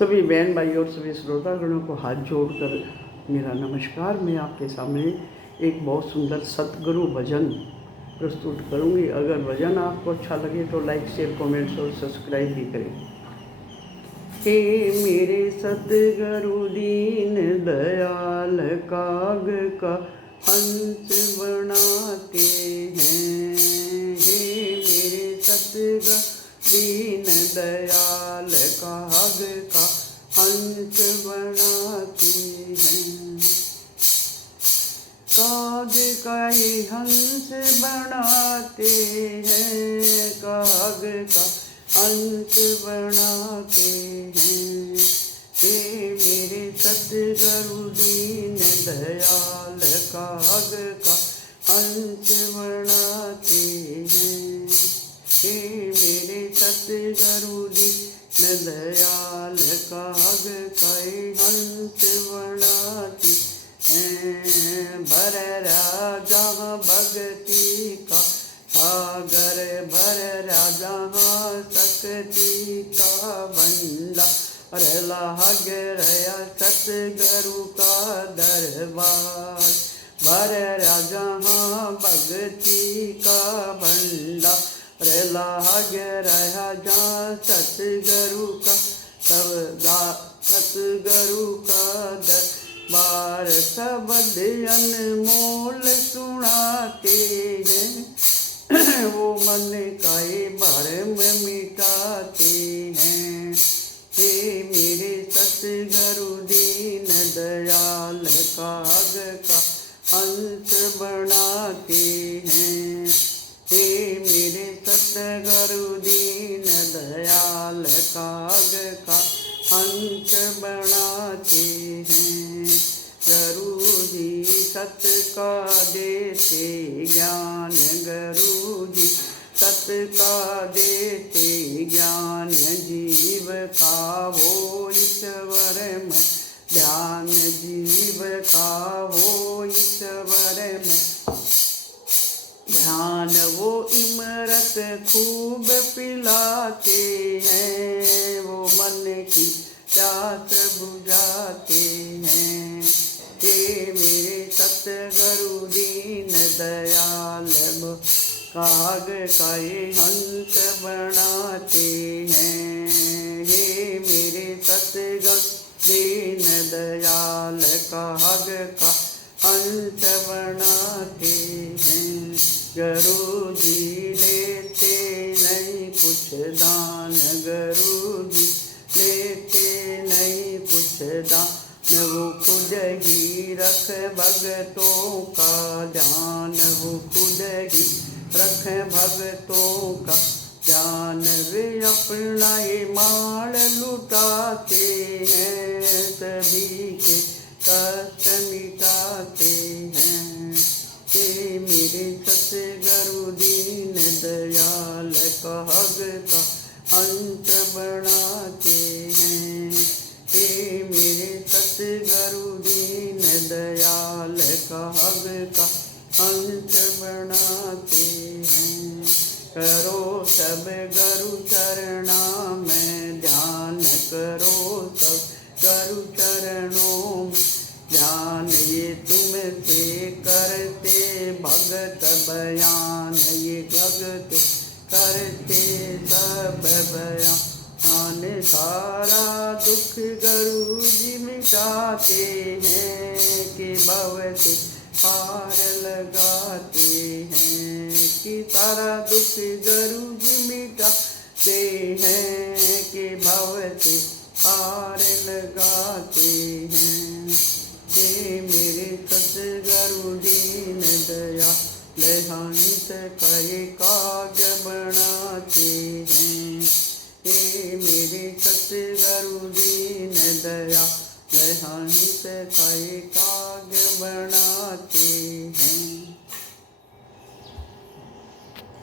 सभी बहन भाई और सभी श्रोतागणों को हाथ जोड़कर मेरा नमस्कार। मैं आपके सामने एक बहुत सुंदर सतगुरु भजन प्रस्तुत करूंगी। अगर भजन आपको अच्छा लगे तो लाइक शेयर कमेंट्स और सब्सक्राइब भी करें। हे मेरे सतगुरु दीन दयाल काग का हंस बनाते हैं। हे मेरे सतगुरु दीन दयाल काग का हंस बनाते हैं। काग का ही हंस बनाते हैं, काग का हंस बनाते हैं। हे मेरे सतगुरु दीन दयाल काग का हंस बनाते हैं। हे मेरे सतगुरु दीन दयाल काग का हंस बनाते हैं। भर राजा भक्ति का सागर, भर राजा शक्ति का भंडार, लाग रहा सतगुरु का दरबार। भर राजा भक्ति का भंडार, लाग रहा सतगुरु का सतगुरु का दरबार। शब्द अनमोल सुनाते हैं, वो मन का भरम मिटाते हैं। हे मेरे सतगुरु दीन दयाल काग का हंस बनाते हैं। हे मेरे सतगुरु दीन दयाल काग का हंस बनाते हैं। गुरु जी सत का देते ज्ञान, गुरु जी सत का देते ज्ञान। जीव का हो ईश्वर में ध्यान, जीव का हो ईश्वर में ध्यान। वो इमरत खूब पिलाते हैं, वो मन की प्यास बुझाते हैं। हे मेरे सतगुरु दीन दयाल काग का हंस बनाते हैं। हे मेरे सतगुरु दीन दयाल काग का हंस बनाते हैं। गुरु जी लेते नहीं कुछ दान, गुरु जी लेते नहीं कुछ दान। वो खुद ही रख भगतों का ध्यान, वो खुद ही रख भगतों का ध्यान। वे अपना ये माल लुटाते हैं, सभी के कष्ट मिटाते हैं। हे मेरे सतगुरु दीन दयाल काग का हंस बनाते हैं। हे मेरे सतगुरु दीन दयाल काग का हंस बनाते हैं। करो सब गुरु चरणा में ध्यान, करो सब गुरु चरणों में ध्यान। ये तुमसे करते भगत बयान, ये भगत करते सब बयान। सारा दुख गुरु जी मिटाते हैं, कि भव से पार लगाते हैं। कि सारा दुख गुरु जी मिटाते हैं, कि भव से पार लगाते हैं। हे मेरे सतगुरु दीन दयाल हंस का काग बनाते हैं। हे मेरे सतगुरु दीन दयाल हंस का काग बना